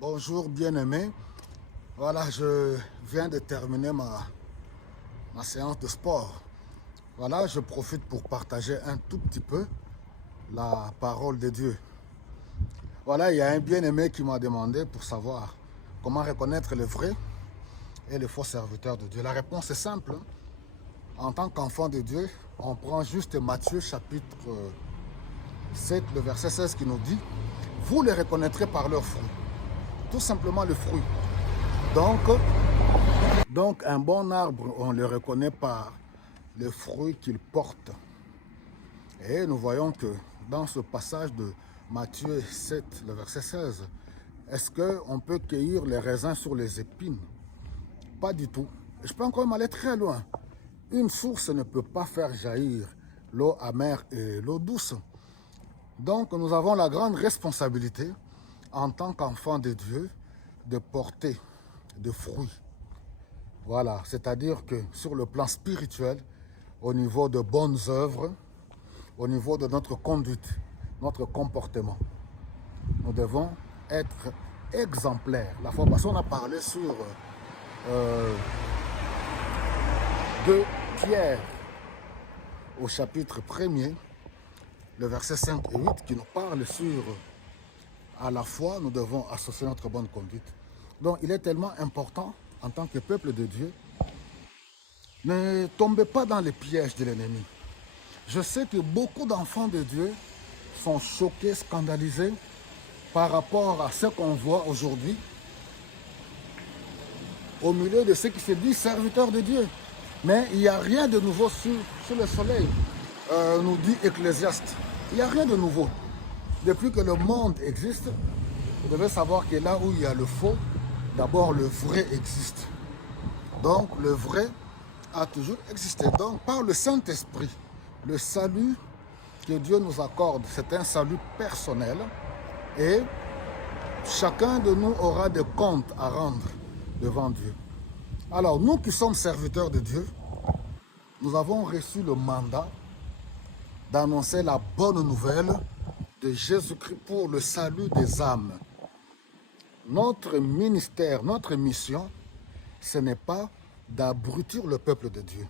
Bonjour bien-aimé. Voilà, je viens de terminer ma séance de sport. Voilà, je profite pour partager un tout petit peu la parole de Dieu. Voilà, il y a un bien-aimé qui m'a demandé pour savoir comment reconnaître le vrai et le faux serviteur de Dieu. La réponse est simple. En tant qu'enfant de Dieu, on prend juste Matthieu chapitre 7, le verset 16 qui nous dit « Vous les reconnaîtrez par leurs fruits ». Tout simplement le fruit. Donc un bon arbre, on le reconnaît par le fruit qu'il porte. Et nous voyons que dans ce passage de Matthieu 7, le verset 16, est-ce qu'on peut cueillir les raisins sur les épines? Pas du tout. Je peux encore m'aller très loin. Une source ne peut pas faire jaillir l'eau amère et l'eau douce. Donc nous avons la grande responsabilité en tant qu'enfants de Dieu de porter des fruits. Voilà, c'est-à-dire que sur le plan spirituel, au niveau de bonnes œuvres, au niveau de notre conduite, notre comportement, nous devons être exemplaires. La fois passée, on a parlé sur 2 Pierre au chapitre 1er, le verset 5 et 8, qui nous parle sur à la fois nous devons associer notre bonne conduite. Donc il est tellement important en tant que peuple de Dieu, ne tombez pas dans les pièges de l'ennemi. Je sais que beaucoup d'enfants de Dieu sont choqués, scandalisés par rapport à ce qu'on voit aujourd'hui au milieu de ceux qui se disent serviteurs de Dieu. Mais il n'y a rien de nouveau sur le soleil, nous dit Ecclésiaste. Il n'y a rien de nouveau. Depuis que le monde existe, vous devez savoir que là où il y a le faux, d'abord le vrai existe. Donc le vrai a toujours existé. Donc par le Saint-Esprit, le salut que Dieu nous accorde, c'est un salut personnel. Et chacun de nous aura des comptes à rendre devant Dieu. Alors nous qui sommes serviteurs de Dieu, nous avons reçu le mandat d'annoncer la bonne nouvelle de Jésus-Christ pour le salut des âmes. Notre ministère, notre mission, ce n'est pas d'abrutir le peuple de Dieu,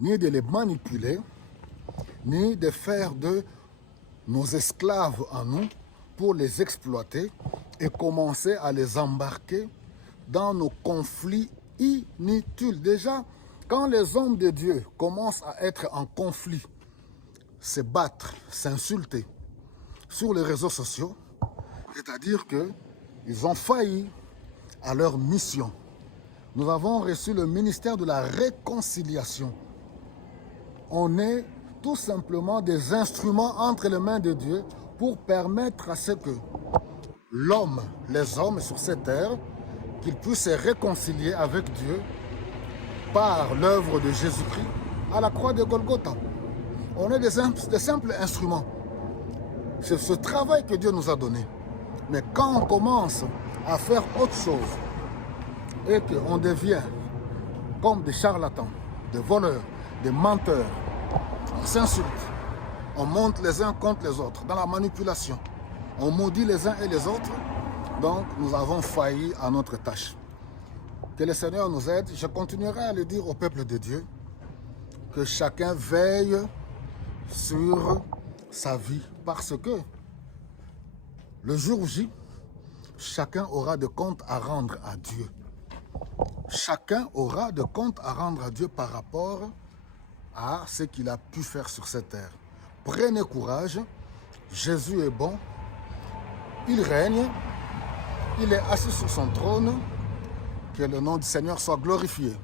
ni de les manipuler, ni de faire de nos esclaves en nous pour les exploiter et commencer à les embarquer dans nos conflits inutiles. Déjà, quand les hommes de Dieu commencent à être en conflit, se battre, s'insulter sur les réseaux sociaux, c'est-à-dire qu'ils ont failli à leur mission. Nous avons reçu le ministère de la réconciliation. On est tout simplement des instruments entre les mains de Dieu pour permettre à ce que l'homme, les hommes sur cette terre, qu'ils puissent se réconcilier avec Dieu par l'œuvre de Jésus-Christ à la croix de Golgotha. On est des simples instruments. C'est ce travail que Dieu nous a donné. Mais quand on commence à faire autre chose et qu'on devient comme des charlatans, des voleurs, des menteurs, on s'insulte, on monte les uns contre les autres dans la manipulation, on maudit les uns et les autres, donc nous avons failli à notre tâche. Que le Seigneur nous aide. Je continuerai à le dire au peuple de Dieu, que chacun veille sur sa vie, parce que le jour J, chacun aura de comptes à rendre à Dieu. Chacun aura de comptes à rendre à Dieu par rapport à ce qu'il a pu faire sur cette terre. Prenez courage, Jésus est bon, il règne, il est assis sur son trône, que le nom du Seigneur soit glorifié.